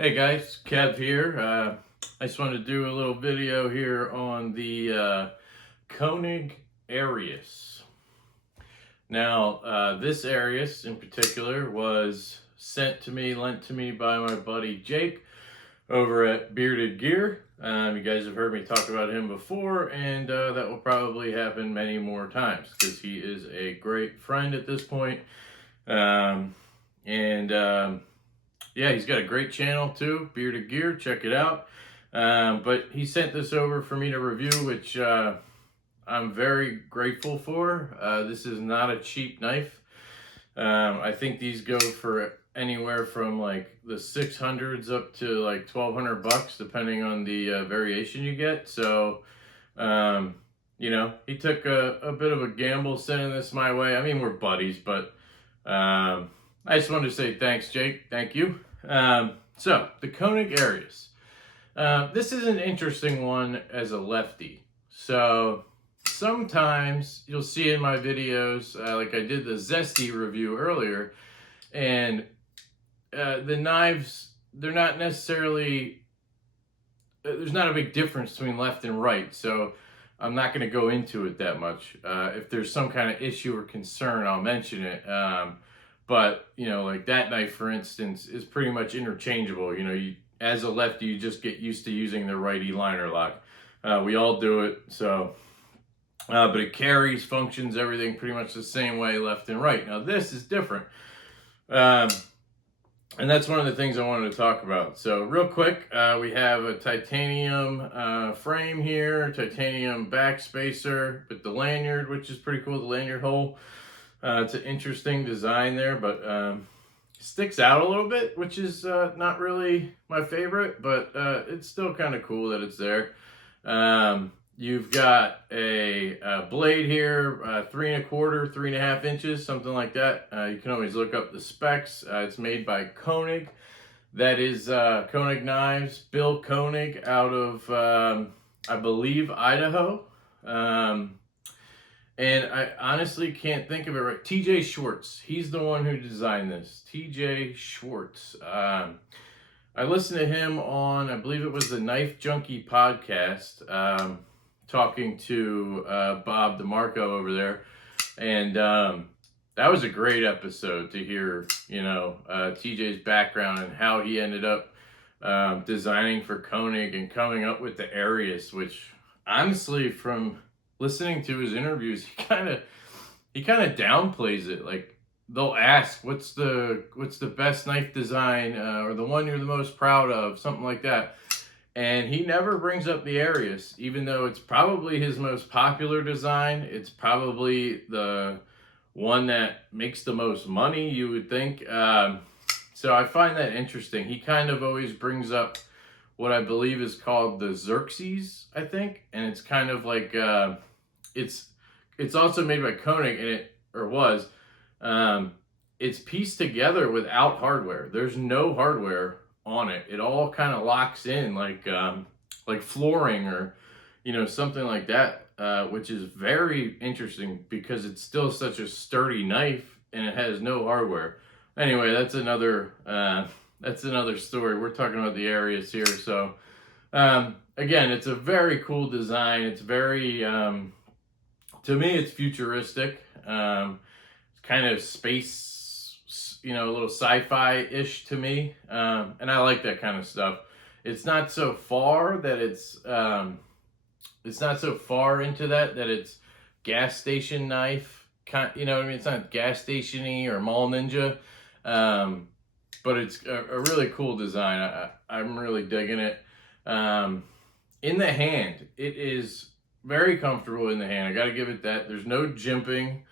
Hey guys, Kev here. I just wanted to do a little video here on the Koenig Arius. Now, this Arius in particular was lent to me by my buddy Jake over at Bearded Gear. You guys have heard me talk about him before, and that will probably happen many more times because he is a great friend at this point. Yeah, he's got a great channel too, Bearded Gear. Check it out. But he sent this over for me to review, which I'm very grateful for. This is not a cheap knife. I think these go for anywhere from like the 600s up to like 1,200 bucks, depending on the variation you get. So, he took a bit of a gamble sending this my way. I mean, we're buddies, but I just wanted to say thanks, Jake. Thank you. So, the Koenig Arius. This is an interesting one as a lefty. So, sometimes you'll see in my videos, like I did the Zesty review earlier, and the knives, they're not necessarily, there's not a big difference between left and right. So, I'm not going to go into it that much. If there's some kind of issue or concern, I'll mention it. But, like that knife, for instance, is pretty much interchangeable. As a lefty, you just get used to using the righty liner lock. We all do it, so. But it carries, functions, everything pretty much the same way, left and right. Now, this is different. And that's one of the things I wanted to talk about. So, real quick, we have a titanium frame here, titanium back spacer with the lanyard, which is pretty cool, the lanyard hole. It's an interesting design there, but sticks out a little bit, which is not really my favorite, but it's still kind of cool that it's there. You've got a blade here, 3¼ 3.5 inches, something like that. You can always look up the specs. It's made by Koenig. That is Koenig Knives. Bill Koenig out of, I believe, Idaho. And I honestly can't think of it right. TJ Schwartz. He's the one who designed this. TJ Schwartz. I listened to him on, I believe it was the Knife Junkie podcast, talking to Bob DeMarco over there. And that was a great episode to hear, TJ's background and how he ended up designing for Koenig and coming up with the Arius, which honestly, from listening to his interviews, he kind of downplays it. Like, they'll ask, what's the best knife design or the one you're the most proud of, something like that, and he never brings up the Arius, even though it's probably his most popular design. It's probably the one that makes the most money, you would think. So I find that interesting. He kind of always brings up what I believe is called the Xerxes, I think, and it's kind of like it's also made by Koenig, it's pieced together without hardware. There's no hardware on it. It all kind of locks in like flooring or something like that, which is very interesting because it's still such a sturdy knife and it has no hardware. Anyway, that's another story. We're talking about the Arius here. So again, it's a very cool design. It's very to me, it's futuristic. It's kind of space, a little sci-fi-ish to me. And I like that kind of stuff. It's not so far that it's not so far into that it's gas station knife. You know what I mean? It's not gas station-y or mall ninja. But it's a really cool design. I'm really digging it. In the hand, it is very comfortable in the hand. I got to give it that. There's no jimping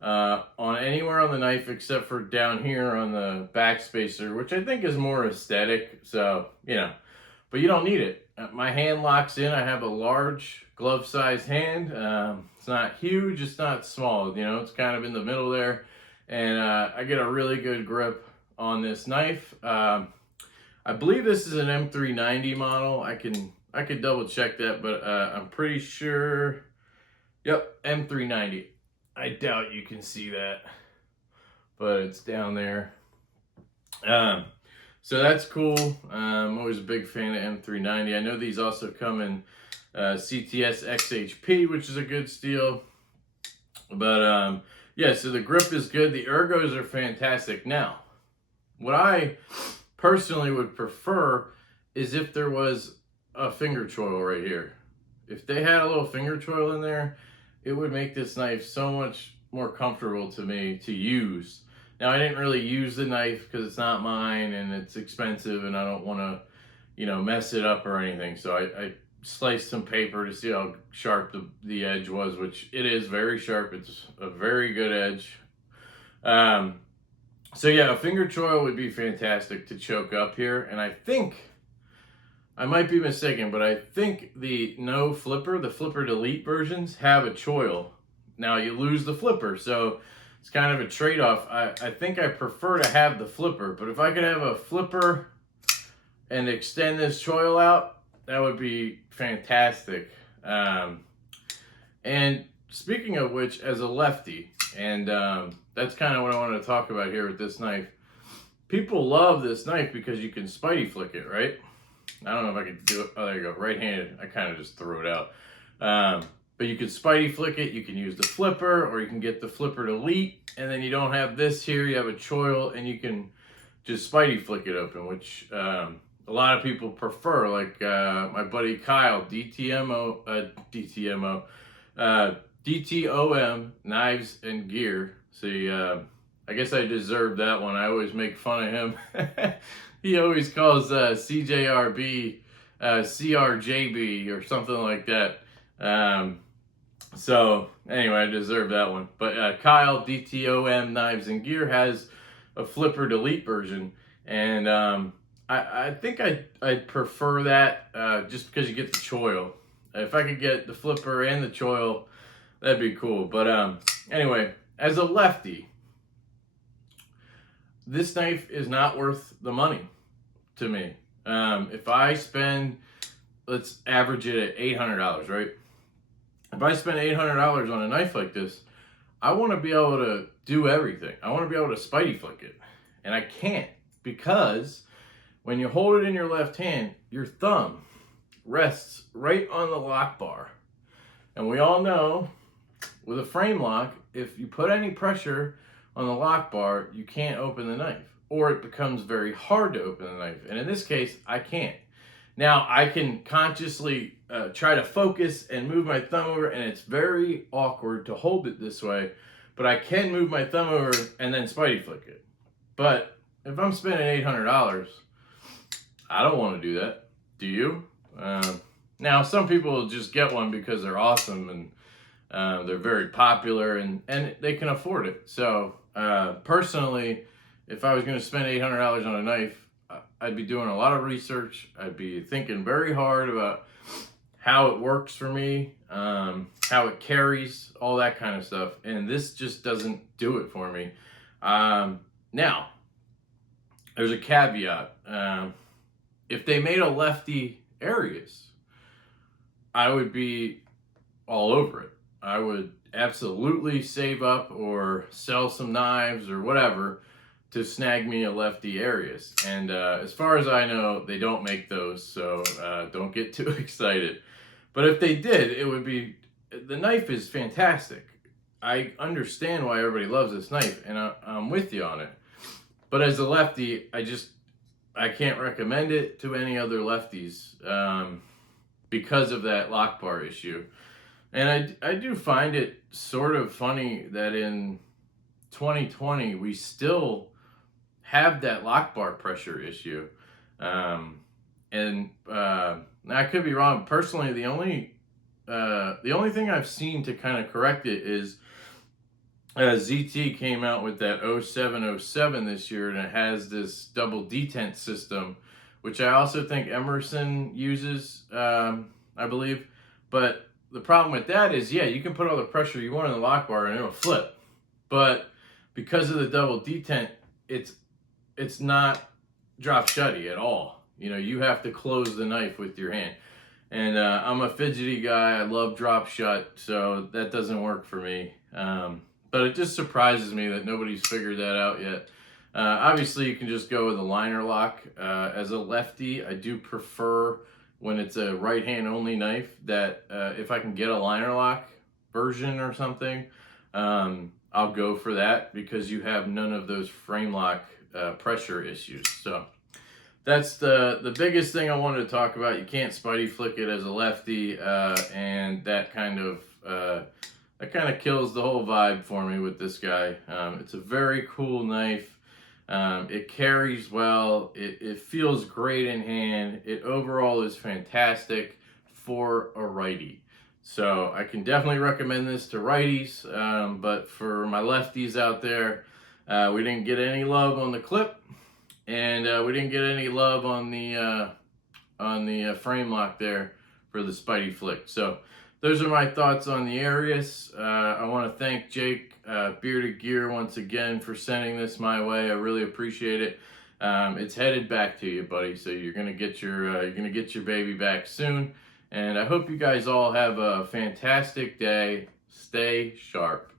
on anywhere on the knife except for down here on the back spacer, which I think is more aesthetic. So, but you don't need it. My hand locks in. I have a large glove-sized hand. It's not huge. It's not small. It's kind of in the middle there. And I get a really good grip on this knife. I believe this is an M390 model. I could double check that, but I'm pretty sure. Yep, M390. I doubt you can see that, but it's down there. So that's cool. I'm always a big fan of M390. I know these also come in CTS XHP, which is a good steel. But yeah, so the grip is good. The ergos are fantastic. Now, what I personally would prefer is if there was a finger choil right here. If they had a little finger choil in there, it would make this knife so much more comfortable to me to use. Now, I didn't really use the knife because it's not mine and it's expensive and I don't want to, you know, mess it up or anything. So I sliced some paper to see how sharp the edge was, which it is very sharp. It's a very good edge. So yeah, a finger choil would be fantastic to choke up here. And I think, I might be mistaken, but I think the no flipper, the flipper delete versions have a choil. Now you lose the flipper, so it's kind of a trade-off. I think I prefer to have the flipper, but if I could have a flipper and extend this choil out, that would be fantastic. And speaking of which, as a lefty, and that's kind of what I want to talk about here with this knife. People love this knife because you can spidey flick it, right? I don't know if I could do it. Oh, there you go. Right-handed. I kind of just threw it out. But you can spidey flick it. You can use the flipper, or you can get the flipper delete, and then you don't have this here. You have a choil, and you can just spidey flick it open, which a lot of people prefer. Like my buddy Kyle, DTOM Knives and Gear. See, I guess I deserved that one. I always make fun of him. He always calls CJRB CRJB or something like that. So anyway, I deserve that one. But Kyle, DTOM Knives and Gear, has a flipper delete version, and I think I'd prefer that just because you get the choil. If I could get the flipper and the choil, that'd be cool. But anyway, as a lefty, this knife is not worth the money to me. If I spend, let's average it at $800, right? If I spend $800 on a knife like this, I want to be able to do everything. I want to be able to spidey flick it. And I can't, because when you hold it in your left hand, your thumb rests right on the lock bar. And we all know, with a frame lock, if you put any pressure on the lock bar, you can't open the knife, or it becomes very hard to open the knife. And in this case, I can't. Now, I can consciously try to focus and move my thumb over, and it's very awkward to hold it this way, but I can move my thumb over and then spidey flick it. But if I'm spending $800, I don't want to do that. Do you? Now, some people will just get one because they're awesome and they're very popular and they can afford it. So personally, if I was going to spend $800 on a knife, I'd be doing a lot of research. I'd be thinking very hard about how it works for me, how it carries, all that kind of stuff. And this just doesn't do it for me. Now, there's a caveat. If they made a Lefty Arius, I would be all over it. I would absolutely save up or sell some knives or whatever to snag me a Lefty Arius. And as far as I know, they don't make those, so don't get too excited. But if they did, it would be, the knife is fantastic. I understand why everybody loves this knife, and I'm with you on it. But as a lefty, I can't recommend it to any other lefties because of that lock bar issue. And I do find it sort of funny that in 2020, we still have that lock bar pressure issue. I could be wrong. Personally, the only thing I've seen to kind of correct it is ZT came out with that 0707 this year, and it has this double detent system, which I also think Emerson uses, I believe. But the problem with that is, yeah, you can put all the pressure you want in the lock bar and it'll flip. But because of the double detent, it's not drop shutty at all. You know, you have to close the knife with your hand. And I'm a fidgety guy. I love drop shut, so that doesn't work for me. But it just surprises me that nobody's figured that out yet. Obviously, you can just go with a liner lock. As a lefty, I do prefer when it's a right hand only knife that if I can get a liner lock version or something, I'll go for that because you have none of those frame lock pressure issues. So that's the biggest thing I wanted to talk about. You can't spidey flick it as a lefty, and that kind of kills the whole vibe for me with this guy. It's a very cool knife. It carries well. It feels great in hand. It overall is fantastic for a righty. So I can definitely recommend this to righties, but for my lefties out there, we didn't get any love on the clip, and we didn't get any love on the frame lock there for the spidey flick. So those are my thoughts on the Arius. I want to thank Jake Bearded Gear once again for sending this my way. I really appreciate it. It's headed back to you, buddy. So you're gonna get your baby back soon. And I hope you guys all have a fantastic day. Stay sharp.